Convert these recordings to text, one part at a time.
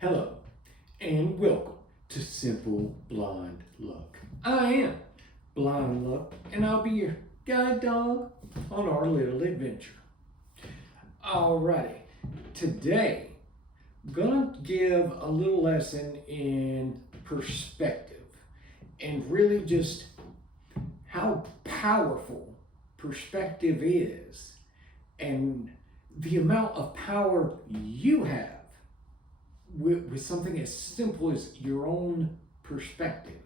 Hello, and welcome to Simple Blind Luck. I am Blind Luck, and I'll be your guide dog on our little adventure. Alrighty, today I'm gonna give a little lesson in perspective and really just how powerful perspective is and the amount of power you have with something as simple as your own perspective.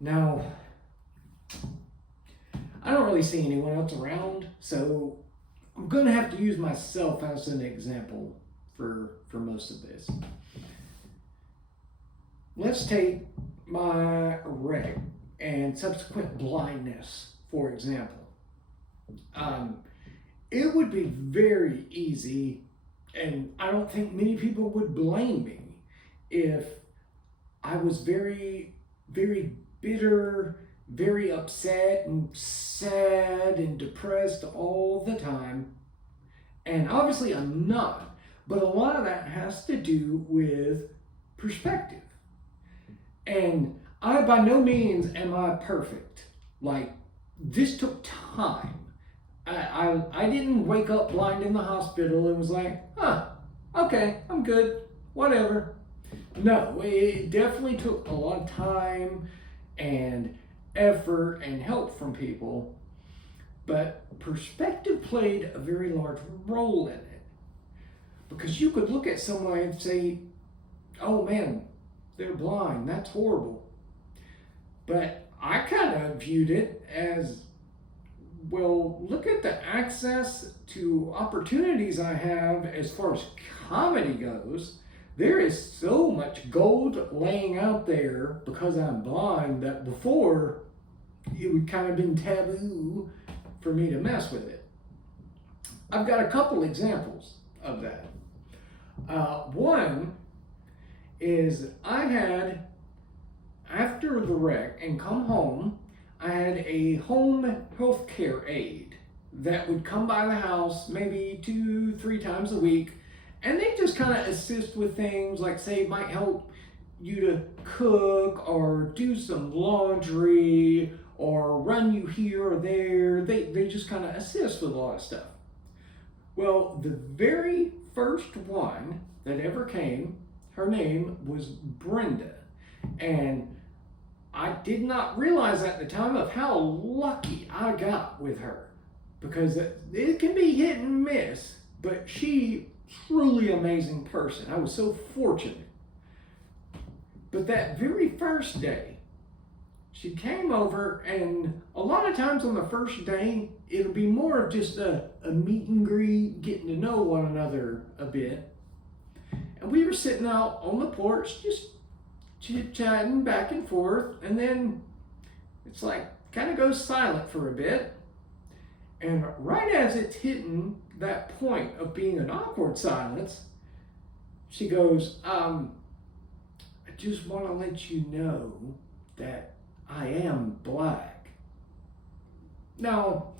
Now, I don't really see anyone else around, so I'm going to have to use myself as an example for most of this. Let's take my wreck and subsequent blindness, for example. It would be very easy, and I don't think many people would blame me if I was very, very bitter, very upset and sad and depressed all the time. And obviously I'm not, but a lot of that has to do with perspective. And I by no means am I perfect. Like, this took time. I didn't wake up blind in the hospital and was like, okay, I'm good, whatever. No, it definitely took a lot of time and effort and help from people, but perspective played a very large role in it. Because you could look at someone and say, oh man, they're blind, that's horrible. But I kind of viewed it as, well, look at the access to opportunities I have as far as comedy goes. There is so much gold laying out there because I'm blind that before it would kind of been taboo for me to mess with it. I've got a couple examples of that. One is I had, after the wreck and come home, I had a home health care aide that would come by the house maybe 2-3 times a week, and they just kind of assist with things like, say, might help you to cook or do some laundry or run you here or there. They just kind of assist with a lot of stuff. Well, the very first one that ever came, her name was Brenda, and I did not realize at the time of how lucky I got with her, because it can be hit and miss, but she truly amazing person. I was so fortunate. But that very first day, she came over, and a lot of times on the first day, it'll be more of just a meet and greet, getting to know one another a bit. And we were sitting out on the porch, just chit-chatting back and forth, and then it's like kind of goes silent for a bit, and right as it's hitting that point of being an awkward silence, she goes, I just want to let you know that I am black. Now,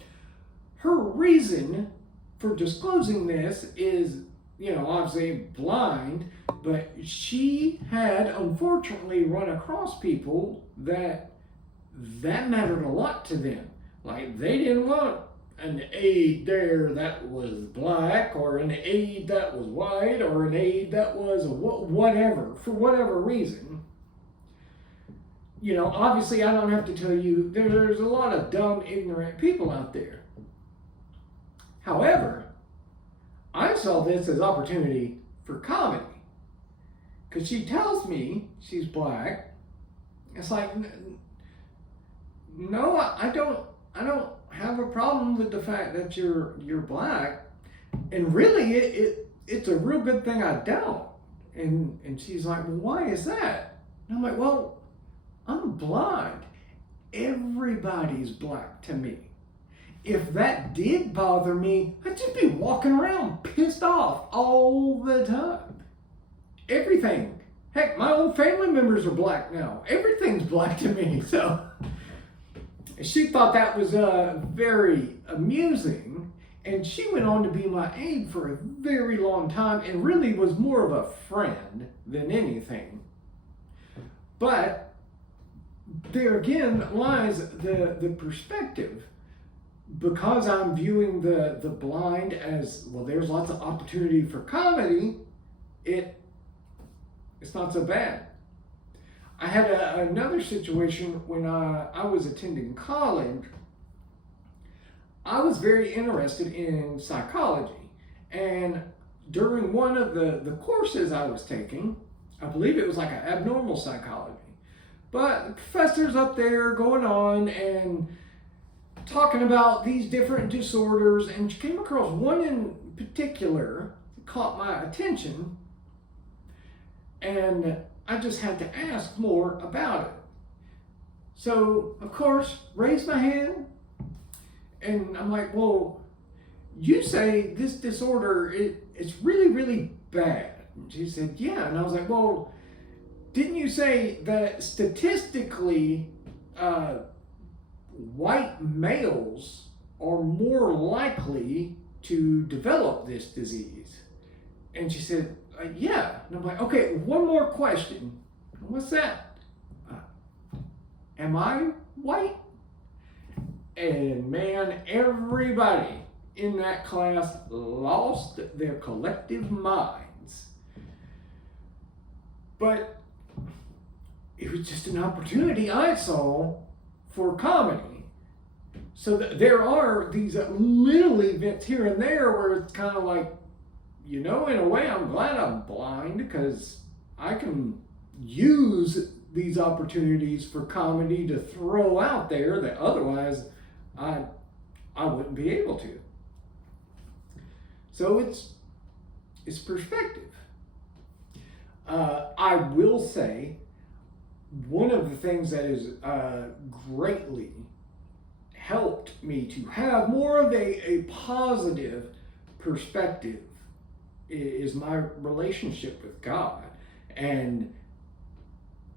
her reason for disclosing this is, obviously blind, but she had unfortunately run across people that mattered a lot to them. Like, they didn't want an aide there that was black, or an aide that was white, or an aide that was whatever, for whatever reason. Obviously I don't have to tell you, there's a lot of dumb, ignorant people out there. However, I saw this as opportunity for comedy. Because she tells me she's black. It's like, no, I don't have a problem with the fact that you're black. And really, it's a real good thing I don't. And she's like, well, why is that? And I'm like, well, I'm blind. Everybody's black to me. If that did bother me, I'd just be walking around pissed off all the time. Everything. Heck, my own family members are black now. Everything's black to me. So she thought that was very amusing. And she went on to be my aide for a very long time and really was more of a friend than anything. But there again lies the perspective. Because I'm viewing the blind as, well, there's lots of opportunity for comedy, it's not so bad. I had another situation when I was attending college. I was very interested in psychology, and during one of the courses I was taking, I believe it was like an abnormal psychology, but the professor's up there going on and talking about these different disorders, and she came across one in particular that caught my attention, and I just had to ask more about it. So, of course, raised my hand, and I'm like, well, you say this disorder, it's really, really bad. And she said, yeah. And I was like, well, didn't you say that statistically, white males are more likely to develop this disease? And she said, yeah. And I'm like, okay, one more question. What's that? Am I white? And man, everybody in that class lost their collective minds. But it was just an opportunity I saw for comedy. So there are these little events here and there where it's kind of like, in a way, I'm glad I'm blind because I can use these opportunities for comedy to throw out there that otherwise I wouldn't be able to. So it's perspective. I will say one of the things that has greatly helped me to have more of a positive perspective is my relationship with God. And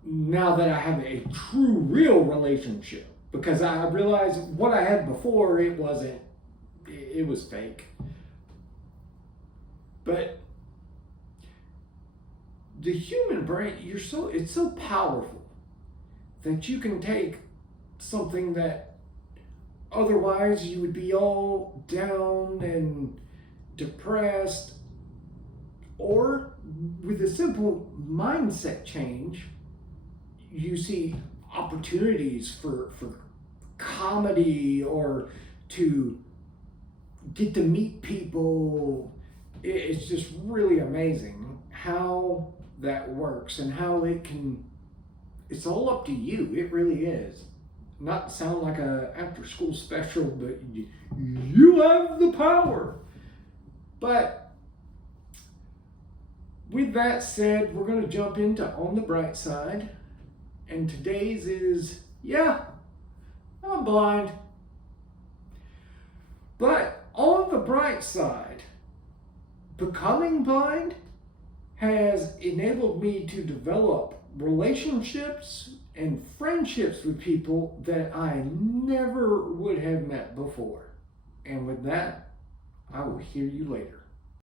now that I have a true, real relationship, because I realized what I had before, it was fake. But the human brain, it's so powerful that you can take something that otherwise you would be all down and depressed, or with a simple mindset change, you see opportunities for comedy or to get to meet people. It's just really amazing how that works and how it's all up to you. It really is. Not to sound like a after school special, but you have the power. But with that said, we're going to jump into On the Bright Side. And today's is, yeah, I'm blind. But on the bright side, becoming blind has enabled me to develop relationships and friendships with people that I never would have met before. And with that, I will hear you later.